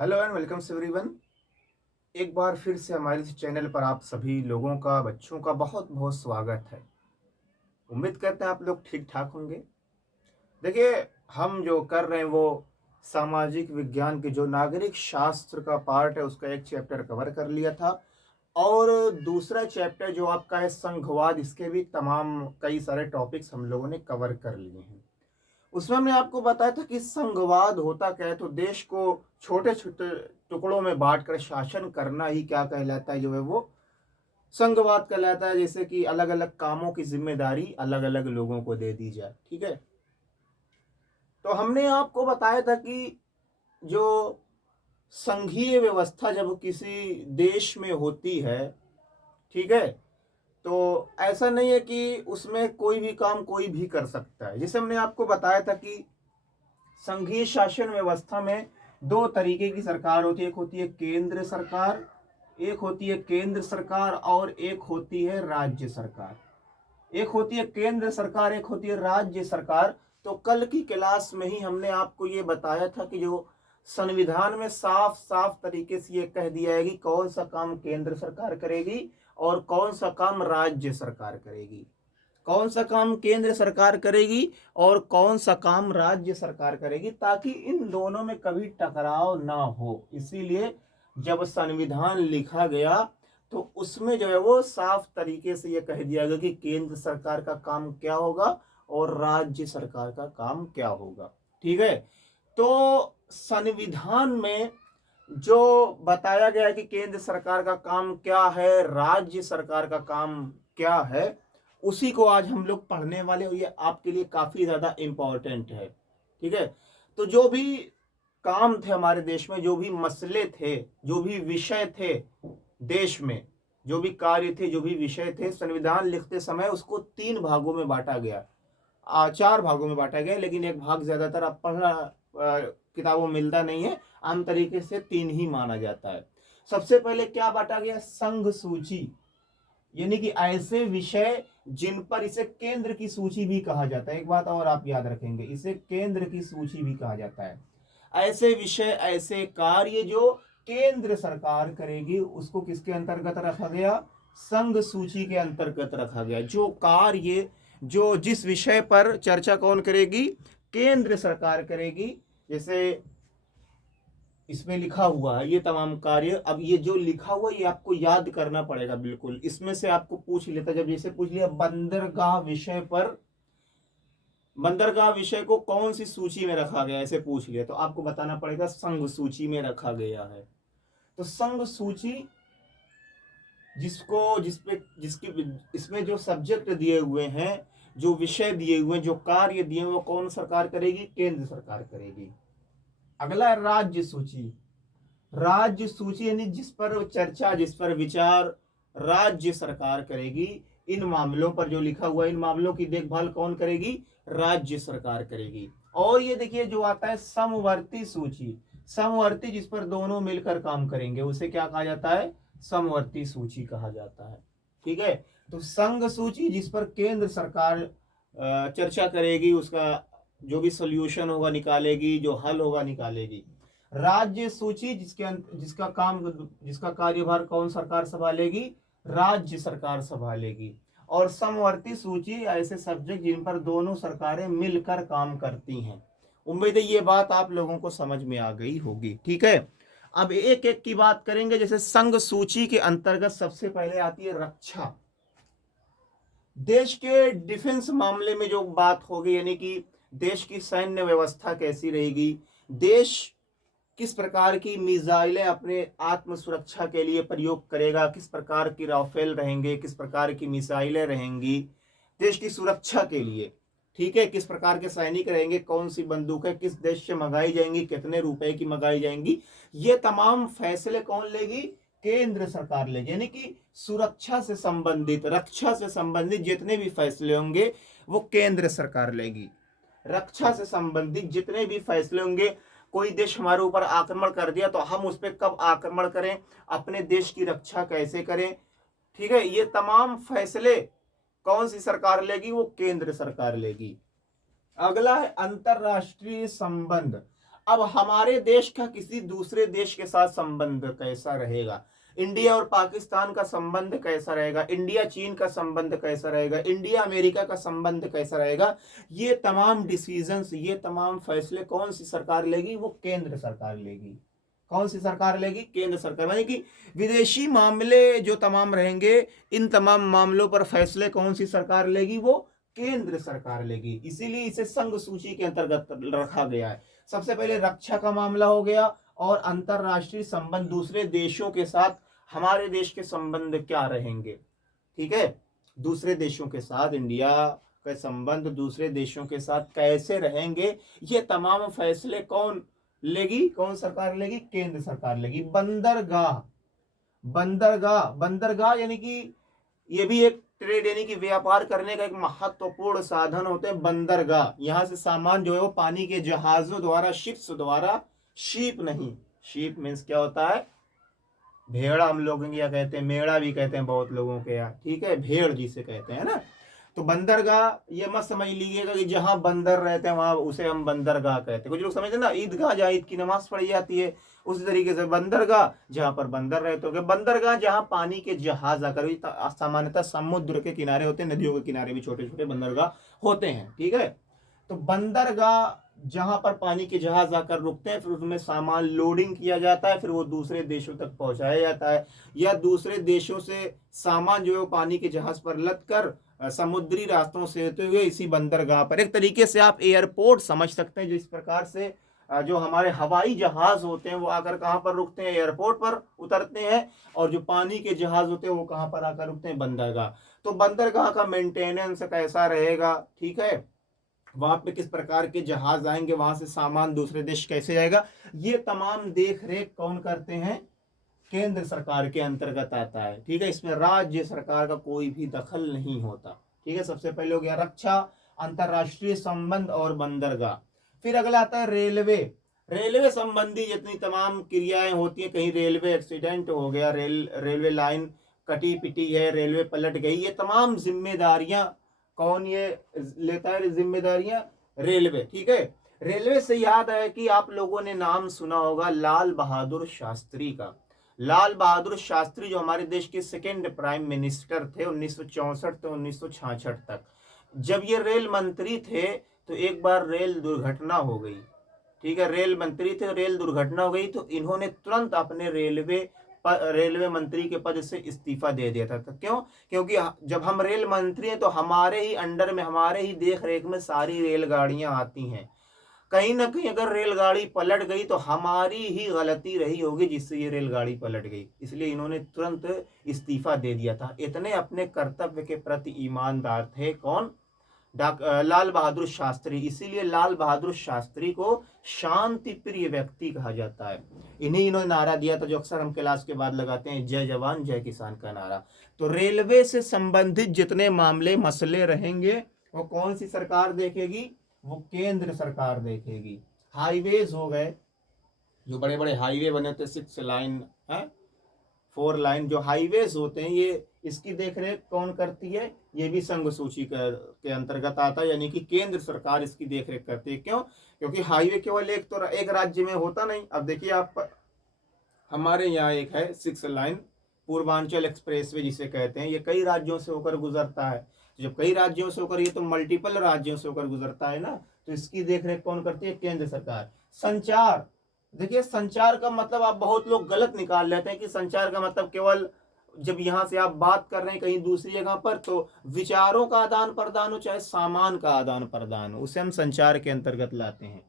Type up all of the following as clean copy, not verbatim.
Hello and welcome everyone. एक बार फिर से हमारे इस चैनल पर आप सभी लोगों का, बच्चों का बहुत बहुत स्वागत है। उम्मीद करते हैं आप लोग ठीक ठाक होंगे। देखिए, हम जो कर रहे हैं वो सामाजिक विज्ञान के जो नागरिक शास्त्र का पार्ट है उसका एक चैप्टर कवर कर लिया था। और दूसरा चैप्टर जो आपका है संघवाद, इसके भी तमाम कई सारे टॉपिक्स हम लोगों ने कवर कर लिए हैं। उसमें हमने आपको बताया था कि संघवाद होता क्या है। तो देश को छोटे छोटे टुकड़ों में बांटकर शासन करना ही क्या कहलाता है, जो है वो संघवाद कहलाता है। जैसे कि अलग अलग कामों की जिम्मेदारी अलग अलग लोगों को दे दी जाए। ठीक है, तो हमने आपको बताया था कि जो संघीय व्यवस्था जब किसी देश में होती है, ठीक है, तो ऐसा नहीं है कि उसमें कोई भी काम कोई भी कर सकता है। जैसे हमने आपको बताया था कि संघीय शासन व्यवस्था में दो तरीके की सरकार होती है। एक होती है केंद्र सरकार, और एक होती है राज्य सरकार। एक होती है केंद्र सरकार, एक होती है राज्य सरकार। तो कल की क्लास में ही हमने आपको ये बताया था कि जो संविधान में साफ साफ तरीके से ये कह दिया है कि कौन सा काम केंद्र सरकार करेगी और कौन सा काम राज्य सरकार करेगी, कौन सा काम केंद्र सरकार करेगी और कौन सा काम राज्य सरकार करेगी, ताकि इन दोनों में कभी टकराव ना हो। इसीलिए जब संविधान लिखा गया तो उसमें जो है वो साफ तरीके से यह कह दिया गया कि केंद्र सरकार का काम क्या होगा और राज्य सरकार का काम क्या होगा। ठीक है, तो संविधान में जो बताया गया है कि केंद्र सरकार का काम क्या है, राज्य सरकार का काम क्या है, उसी को आज हम लोग पढ़ने वाले, और ये आपके लिए काफी ज्यादा इंपॉर्टेंट है। ठीक है, तो जो भी काम थे हमारे देश में, जो भी मसले थे, जो भी विषय थे देश में, जो भी कार्य थे, जो भी विषय थे, संविधान लिखते समय उसको तीन भागों में बांटा गया, चार भागों में बांटा गया, लेकिन एक भाग ज्यादातर आप पढ़ना किताबों में मिलता नहीं है। आम तरीके से तीन ही माना जाता है। सबसे पहले क्या बांटा गया? संघ सूची, यानी कि ऐसे विषय जिन पर, इसे केंद्र की सूची भी कहा जाता है। एक बात और आप याद रखेंगे, इसे केंद्र की सूची भी कहा जाता है। ऐसे विषय, ऐसे कार्य जो केंद्र सरकार करेगी, उसको किसके अंतर्गत रखा गया? संघ सूची के अंतर्गत रखा गया। जो कार्य, जो जिस विषय पर चर्चा कौन करेगी? केंद्र सरकार करेगी। जैसे इसमें लिखा हुआ है ये तमाम कार्य। अब ये जो लिखा हुआ ये आपको याद करना पड़ेगा बिल्कुल। इसमें से आपको पूछ लेता, जब जैसे पूछ लिया बंदरगाह विषय पर, बंदरगाह विषय को कौन सी सूची में रखा गया, ऐसे पूछ लिया, तो आपको बताना पड़ेगा संघ सूची में रखा गया है। तो संघ सूची जिसको, जिसपे, जिसकी, इसमें जो सब्जेक्ट दिए हुए हैं, जो विषय दिए हुए हैं, जो कार्य दिए हुए, वो कौन सरकार करेगी? केंद्र सरकार करेगी। अगला है राज्य सूची। राज्य सूची यानी जिस पर चर्चा, जिस पर विचार राज्य सरकार करेगी। इन मामलों पर जो लिखा हुआ है, इन मामलों की देखभाल कौन करेगी? राज्य सरकार करेगी। और ये देखिए जो आता है समवर्ती सूची। समवर्ती जिस पर दोनों मिलकर काम करेंगे उसे क्या कहा जाता है? समवर्ती सूची कहा जाता है। ठीक है, तो संघ सूची जिस पर केंद्र सरकार चर्चा करेगी, उसका जो भी सोल्यूशन होगा निकालेगी, जो हल होगा निकालेगी। राज्य सूची जिसका काम, जिसका कार्यभार कौन सरकार संभालेगी? राज्य सरकार संभालेगी। और समवर्ती सूची ऐसे सब्जेक्ट जिन पर दोनों सरकारें मिलकर काम करती हैं। उम्मीद है ये बात आप लोगों को समझ में आ गई होगी। ठीक है, अब एक एक की बात करेंगे। जैसे संघ सूची के अंतर्गत सबसे पहले आती है रक्षा। देश के डिफेंस मामले में जो बात होगी, यानी कि देश की सैन्य व्यवस्था कैसी रहेगी, देश किस प्रकार की मिसाइलें अपने आत्म सुरक्षा के लिए प्रयोग करेगा, किस प्रकार की राफेल रहेंगे, किस प्रकार की मिसाइलें रहेंगी देश की सुरक्षा के लिए। ठीक है, किस प्रकार के सैनिक रहेंगे, कौन सी बंदूकें किस देश से मंगाई जाएंगी, कितने रुपए की मंगाई जाएंगी, ये तमाम फैसले कौन लेगी? केंद्र सरकार लेगी। यानी कि सुरक्षा से संबंधित, रक्षा से संबंधित जितने भी फैसले होंगे वो केंद्र सरकार लेगी। रक्षा से संबंधित जितने भी फैसले होंगे, कोई देश हमारे ऊपर आक्रमण कर दिया तो हम उस पर कब आक्रमण करें, अपने देश की रक्षा कैसे करें, ठीक है, ये तमाम फैसले कौन सी सरकार लेगी? वो केंद्र सरकार लेगी। अगला है अंतरराष्ट्रीय संबंध। अब हमारे देश का किसी दूसरे देश के साथ संबंध कैसा रहेगा, इंडिया और पाकिस्तान का संबंध कैसा रहेगा, इंडिया चीन का संबंध कैसा रहेगा, इंडिया अमेरिका का संबंध कैसा रहेगा, ये तमाम डिसीजंस, ये तमाम फैसले कौन सी सरकार लेगी? वो केंद्र सरकार लेगी। कौन सी सरकार लेगी? केंद्र सरकार। यानी कि विदेशी मामले जो तमाम रहेंगे, इन तमाम मामलों पर फैसले कौन सी सरकार लेगी? वो केंद्र सरकार लेगी। इसीलिए इसे संघ सूची के अंतर्गत रखा गया है। सबसे पहले रक्षा का मामला हो गया, और अंतरराष्ट्रीय संबंध, दूसरे देशों के साथ हमारे देश के संबंध क्या रहेंगे, ठीक है, दूसरे देशों के साथ इंडिया के संबंध दूसरे देशों के साथ कैसे रहेंगे, ये तमाम फैसले कौन लेगी? कौन सरकार लेगी? केंद्र सरकार लेगी। बंदरगाह, बंदरगाह, बंदरगाह यानी कि ये भी एक ट्रेड यानी कि व्यापार करने का एक महत्वपूर्ण साधन होते हैं बंदरगाह। यहाँ से सामान जो है वो पानी के जहाजों द्वारा, शिप्स द्वारा, शीप नहीं, शीप मीन्स क्या होता है? भेड़ा हम लोग क्या कहते हैं, मेड़ा भी कहते हैं बहुत लोगों के यहाँ, ठीक है, भेड़ जिसे कहते हैं ना। तो बंदरगाह ये मत समझ लीजिएगा कि जहां बंदर रहते हैं वहां उसे हम बंदरगाह कहते हैं। कुछ लोग समझते हैं ना ईदगाह जहाँ ईद की नमाज पढ़ी जाती है, उसी तरीके से बंदरगाह जहां पर बंदर रहते होंगे। बंदरगाह जहां पानी के जहाज आकर, सामान्यतः समुद्र के किनारे होते हैं, नदियों के किनारे भी छोटे छोटे बंदरगाह होते हैं, ठीक है। तो बंदरगाह जहां पर पानी के जहाज आकर रुकते हैं, फिर उसमें सामान लोडिंग किया जाता है, फिर वो दूसरे देशों तक पहुंचाया जाता है, या दूसरे देशों से सामान जो है वो पानी के जहाज पर लद कर समुद्री रास्तों से होते हुए इसी बंदरगाह पर, एक तरीके से आप एयरपोर्ट समझ सकते हैं। जिस प्रकार से जो हमारे हवाई जहाज होते हैं वो आकर कहाँ पर रुकते हैं? एयरपोर्ट पर उतरते हैं, और जो पानी के जहाज होते हैं वो कहाँ पर आकर रुकते हैं? बंदरगाह। तो बंदरगाह का मेंटेनेंस कैसा रहेगा, ठीक है, वहां पे किस प्रकार के जहाज आएंगे, वहां से सामान दूसरे देश कैसे जाएगा, ये तमाम देख रेख कौन करते हैं? केंद्र सरकार के अंतर्गत आता है, ठीक है। इसमें राज्य सरकार का कोई भी दखल नहीं होता, ठीक है। सबसे पहले हो गया रक्षा, अंतरराष्ट्रीय संबंध और बंदरगाह। फिर अगला आता है रेलवे। रेलवे संबंधी जितनी तमाम क्रियाएं होती हैं, कहीं रेलवे एक्सीडेंट हो गया, रेलवे लाइन कटी पिटी है, रेलवे पलट गई, ये तमाम जिम्मेदारियां कौन ये लेता है? जिम्मेदारियां रेलवे, ठीक है। रेलवे से याद है कि आप लोगों ने नाम सुना होगा लाल बहादुर शास्त्री का। लाल बहादुर शास्त्री जो हमारे देश के सेकेंड प्राइम मिनिस्टर थे 1964 से 1966 तक। जब ये रेल मंत्री थे तो एक बार रेल दुर्घटना हो गई, ठीक है, रेल मंत्री थे, रेल दुर्घटना हो गई, तो इन्होंने तुरंत अपने रेलवे मंत्री के पद से इस्तीफा दे दिया था। तो क्यों? क्योंकि जब हम रेल मंत्री हैं तो हमारे ही अंडर में, हमारे ही देख रेख में सारी रेलगाड़ियां आती हैं। कहीं ना कहीं अगर रेलगाड़ी पलट गई तो हमारी ही गलती रही होगी जिससे ये रेलगाड़ी पलट गई, इसलिए इन्होंने तुरंत इस्तीफा दे दिया था। इतने अपने कर्तव्य के प्रति ईमानदार थे कौन? लाल बहादुर शास्त्री। इसीलिए लाल बहादुर शास्त्री को शांति प्रिय व्यक्ति कहा जाता है। इन्होंने नारा दिया था जो अक्सर हम क्लास के बाद लगाते हैं, जय जवान जय किसान का नारा। तो रेलवे से संबंधित जितने मामले मसले रहेंगे वो कौन सी सरकार देखेगी? वो केंद्र सरकार देखेगी। हाईवेज हो गए, जो बड़े बड़े हाईवे बने थे, 6 लाइन है, 4 लाइन जो हाईवेज होते हैं, ये इसकी देखरेख कौन करती है? ये भी संघ सूची के अंतर्गत आता है, यानी कि केंद्र सरकार इसकी देखरेख करती है। क्यों? क्योंकि हाईवे केवल एक राज्य में होता नहीं। अब देखिए आप, हमारे यहाँ एक है 6 लाइन पूर्वांचल एक्सप्रेसवे जिसे कहते हैं, ये कई राज्यों से होकर गुजरता है। जब कई राज्यों से होकर, ये तो मल्टीपल राज्यों से होकर गुजरता है ना, तो इसकी देखरेख कौन करती है? केंद्र सरकार। संचार, देखिए संचार का मतलब आप बहुत लोग गलत निकाल लेते हैं कि संचार का मतलब केवल जब यहाँ से आप बात कर रहे हैं कहीं दूसरी जगह पर तो विचारों का आदान प्रदान हो चाहे सामान का आदान प्रदान हो, उसे हम संचार के अंतर्गत लाते हैं।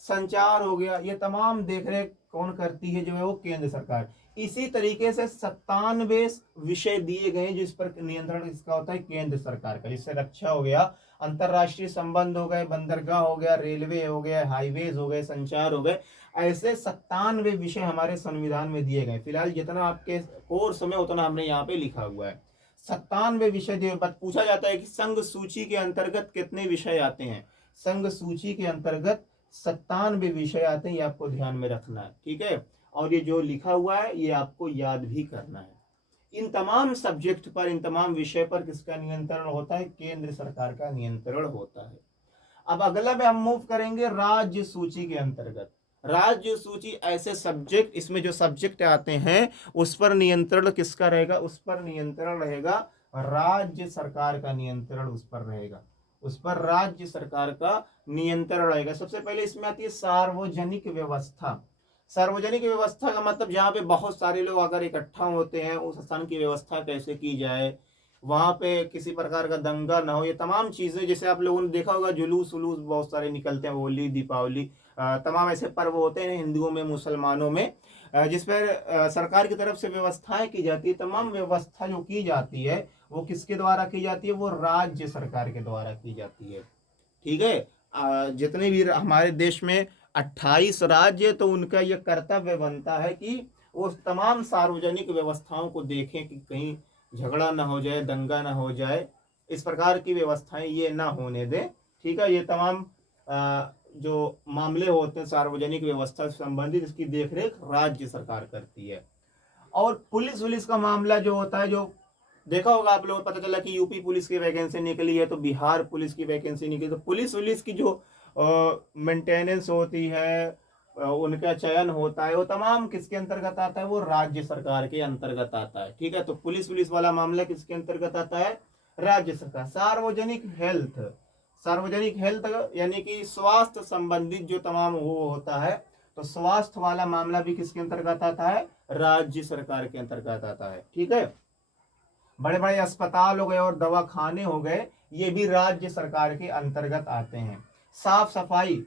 संचार हो गया, ये तमाम देखरेख कौन करती है? जो है वो केंद्र सरकार। इसी तरीके से 97 विषय दिए गए जिस पर नियंत्रण इसका होता है केंद्र सरकार का। जिससे रक्षा हो गया, अंतरराष्ट्रीय संबंध हो गए, बंदरगाह हो गया, रेलवे हो गया, हाईवेज हो गए, संचार हो गए, ऐसे 97 विषय हमारे संविधान में दिए गए। फिलहाल जितना आपके कोर्स में उतना हमने यहाँ पे लिखा हुआ है, 97 विषय दिए। पूछा जाता है कि संघ सूची के अंतर्गत कितने विषय आते हैं? संघ सूची के अंतर्गत 97 विषय आते हैं, ये आपको ध्यान में रखना है, ठीक है। और ये जो लिखा हुआ है ये आपको याद भी करना है। इन तमाम सब्जेक्ट पर, इन तमाम विषय पर किसका नियंत्रण होता है? केंद्र सरकार का नियंत्रण होता है। अब अगला में हम मूव करेंगे राज्य सूची के अंतर्गत। राज्य सूची ऐसे सब्जेक्ट, इसमें जो सब्जेक्ट आते हैं उस पर नियंत्रण किसका रहेगा? उस पर नियंत्रण रहेगा राज्य सरकार का, नियंत्रण उस पर रहेगा, उस पर राज्य सरकार का नियंत्रण रहेगा। सबसे पहले इसमें आती है सार्वजनिक व्यवस्था। सार्वजनिक व्यवस्था का मतलब जहाँ पे बहुत सारे लोग अगर इकट्ठा होते हैं, उस स्थान की व्यवस्था कैसे की जाए, वहां पे किसी प्रकार का दंगा ना हो, ये तमाम चीजें, जैसे आप लोगों ने देखा होगा जुलूस उलूस बहुत सारे निकलते हैं, होली दीपावली, तमाम ऐसे पर्व होते हैं हिंदुओं में मुसलमानों में, जिस पर सरकार की तरफ से व्यवस्थाएं की जाती है। तमाम व्यवस्था जो की जाती है वो किसके द्वारा की जाती है? वो राज्य सरकार के द्वारा की जाती है। ठीक है। जितने भी हमारे देश में 28 राज्य, तो उनका यह कर्तव्य बनता है कि वो तमाम सार्वजनिक व्यवस्थाओं को देखें कि कहीं झगड़ा ना हो जाए, दंगा ना हो जाए, इस प्रकार की व्यवस्थाएं ये ना होने दें। ठीक है। ये तमाम जो मामले होते हैं सार्वजनिक व्यवस्था से संबंधित, इसकी देखरेख राज्य सरकार करती है। और पुलिस वुलिस का मामला जो होता है, जो देखा होगा आप लोगों को, पता चला कि यूपी पुलिस की वैकेंसी निकली है तो बिहार पुलिस की वैकेंसी निकली, तो पुलिस वुलिस की जो मेंटेनेंस होती है, उनका चयन होता है, वो तमाम किसके अंतर्गत आता है? वो राज्य सरकार के अंतर्गत आता है। ठीक है। तो पुलिस वुलिस वाला मामला किसके अंतर्गत आता है? राज्य सरकार। सार्वजनिक हेल्थ, सार्वजनिक हेल्थ यानी कि स्वास्थ्य संबंधित जो तमाम वो होता है, तो स्वास्थ्य वाला मामला भी किसके अंतर्गत आता है? राज्य सरकार के अंतर्गत आता है। ठीक है। बड़े बड़े अस्पताल हो गए और दवाखाने हो गए, ये भी राज्य सरकार के अंतर्गत आते हैं। साफ सफाई,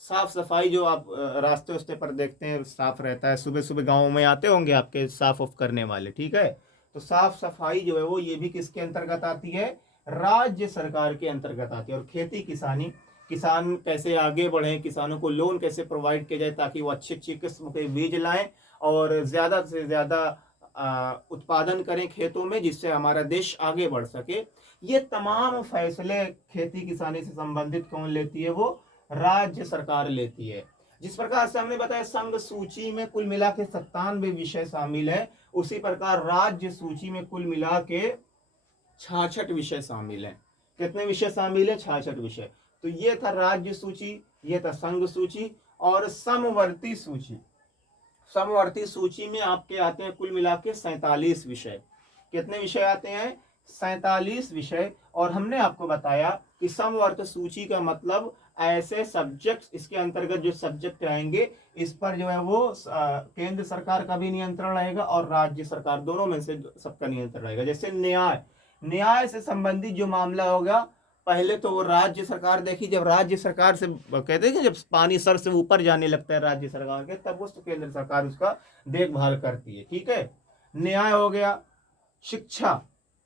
साफ सफाई जो आप रास्ते उस्ते पर देखते हैं साफ रहता है, सुबह सुबह गाँव में आते होंगे आपके साफ ऑफ करने वाले। ठीक है। तो साफ सफाई जो है वो ये भी किसके अंतर्गत आती है? राज्य सरकार के अंतर्गत आती है। और खेती किसानी, किसान कैसे आगे बढ़े, किसानों को लोन कैसे प्रोवाइड किया जाए ताकि वो अच्छी अच्छी किस्म के बीज लाएं और ज्यादा से ज्यादा उत्पादन करें खेतों में, जिससे हमारा देश आगे बढ़ सके। ये तमाम फैसले खेती किसानी से संबंधित कौन लेती है? वो राज्य सरकार लेती है। जिस प्रकार से हमने बताया संघ सूची में कुल मिला के 97 विषय शामिल है, उसी प्रकार राज्य सूची में कुल मिला के 66 विषय शामिल है। कितने विषय शामिल है? 66 विषय। तो ये था राज्य सूची, ये था संघ सूची। और समवर्ती सूची, समवर्ती सूची में आपके आते हैं कुल मिला के 47 विषय। कितने विषय आते हैं? 47 विषय। और हमने आपको बताया कि समवर्ती सूची का मतलब ऐसे सब्जेक्ट, इसके अंतर्गत जो सब्जेक्ट आएंगे इस पर जो है वो केंद्र सरकार का भी नियंत्रण रहेगा और राज्य सरकार, दोनों में से सबका नियंत्रण रहेगा। जैसे न्याय, न्याय से संबंधित जो मामला होगा, पहले तो वो राज्य सरकार देखी, जब राज्य सरकार से कहते हैं कि जब पानी सर से ऊपर जाने लगता है राज्य सरकार के, तब उस केंद्र सरकार उसका देखभाल करती है। ठीक है। न्याय हो गया। शिक्षा,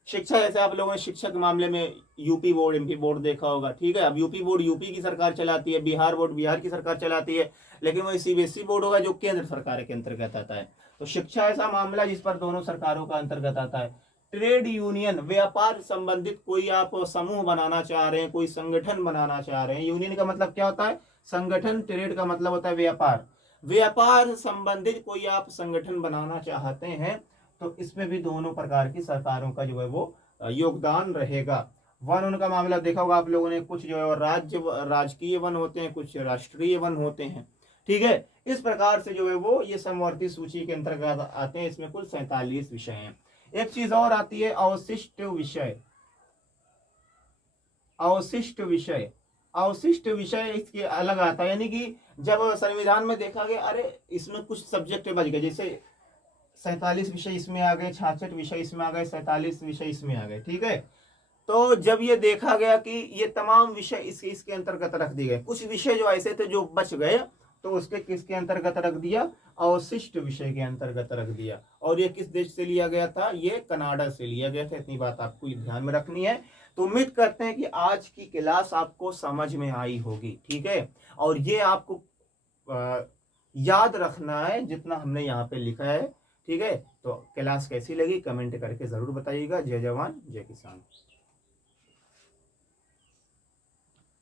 शिक्षा जैसे आप लोगों ने शिक्षा के मामले में यूपी बोर्ड एमपी बोर्ड देखा होगा। ठीक है। अब यूपी बोर्ड यूपी की सरकार चलाती है, बिहार बोर्ड बिहार की सरकार चलाती है, लेकिन वही सीबीएसई बोर्ड होगा जो केंद्र सरकार के अंतर्गत आता है। तो शिक्षा ऐसा मामला जिस पर दोनों सरकारों का अंतर्गत आता है। ट्रेड यूनियन, व्यापार संबंधित कोई आप समूह बनाना चाह रहे हैं, कोई संगठन बनाना चाह रहे हैं। यूनियन का मतलब क्या होता है? संगठन। ट्रेड का मतलब होता है व्यापार। व्यापार संबंधित कोई आप संगठन बनाना चाहते हैं तो इसमें भी दोनों प्रकार की सरकारों का जो है वो योगदान रहेगा। वन, उनका मामला देखा होगा आप लोगों ने, कुछ जो है राज्य राजकीय वन होते हैं, कुछ राष्ट्रीय वन होते हैं। ठीक है। इस प्रकार से जो है वो ये समवर्ती सूची के अंतर्गत आते हैं। इसमें कुल 47 विषय हैं। एक चीज और आती है अवशिष्ट विषय। अवशिष्ट विषय, अवशिष्ट विषय इसके अलग आता है, यानी कि जब संविधान में देखा गया अरे इसमें कुछ सब्जेक्ट बच गए, जैसे 47 विषय इसमें आ गए, 66 विषय इसमें आ गए, 47 विषय इसमें आ गए। ठीक है। तो जब ये देखा गया कि ये तमाम विषय इसके अंतर्गत रख दिए गए, कुछ विषय जो ऐसे थे जो बच गए, तो उसके किसके अंतर्गत रख दिया? अवशिष्ट विषय के अंतर्गत रख दिया। और ये किस देश से लिया गया था? ये कनाडा से लिया गया था। इतनी बात आपको ध्यान में रखनी है। तो उम्मीद करते हैं कि आज की क्लास आपको समझ में आई होगी। ठीक है। और ये आपको याद रखना है जितना हमने यहाँ पे लिखा है। ठीक है। तो क्लास कैसी लगी कमेंट करके जरूर बताइएगा। जय जवान जय किसान।